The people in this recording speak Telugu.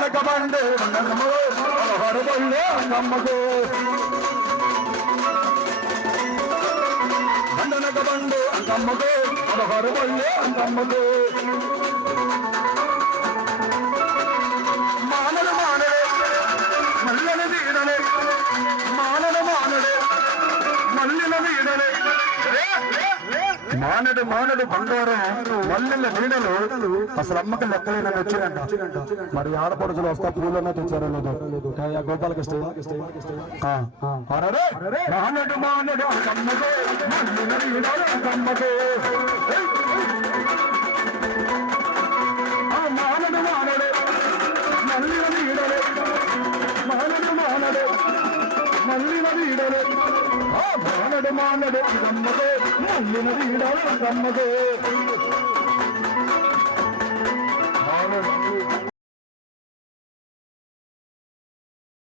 మండనక బండు అంగమ్మగో హరబల్లి అంగమ్మగో మండనక బండు అంగమ్మగో హరబల్లి అంగమ్మగో మానలు మానలే మల్లని వీడలే మానలు మానడు మానడు బంగారం మల్లెల నీడలు. అసలు అమ్మకి లెక్కలేనని వచ్చిందంట. మరి ఆడపడుచులు వస్తా పూలన్నా తెచ్చారో లేదో? ఆ గోపాలకృష్ణ. ఆ, అరెరే, మానడు మానడు అమ్మకే మల్లెల నీడలు అమ్మకే. మానడు మానడు మల్లిన వీడలే మానడు మానడు మల్లిన వీడలే మానడు మానడు గమ్మదే என்னது இடம் நம்மது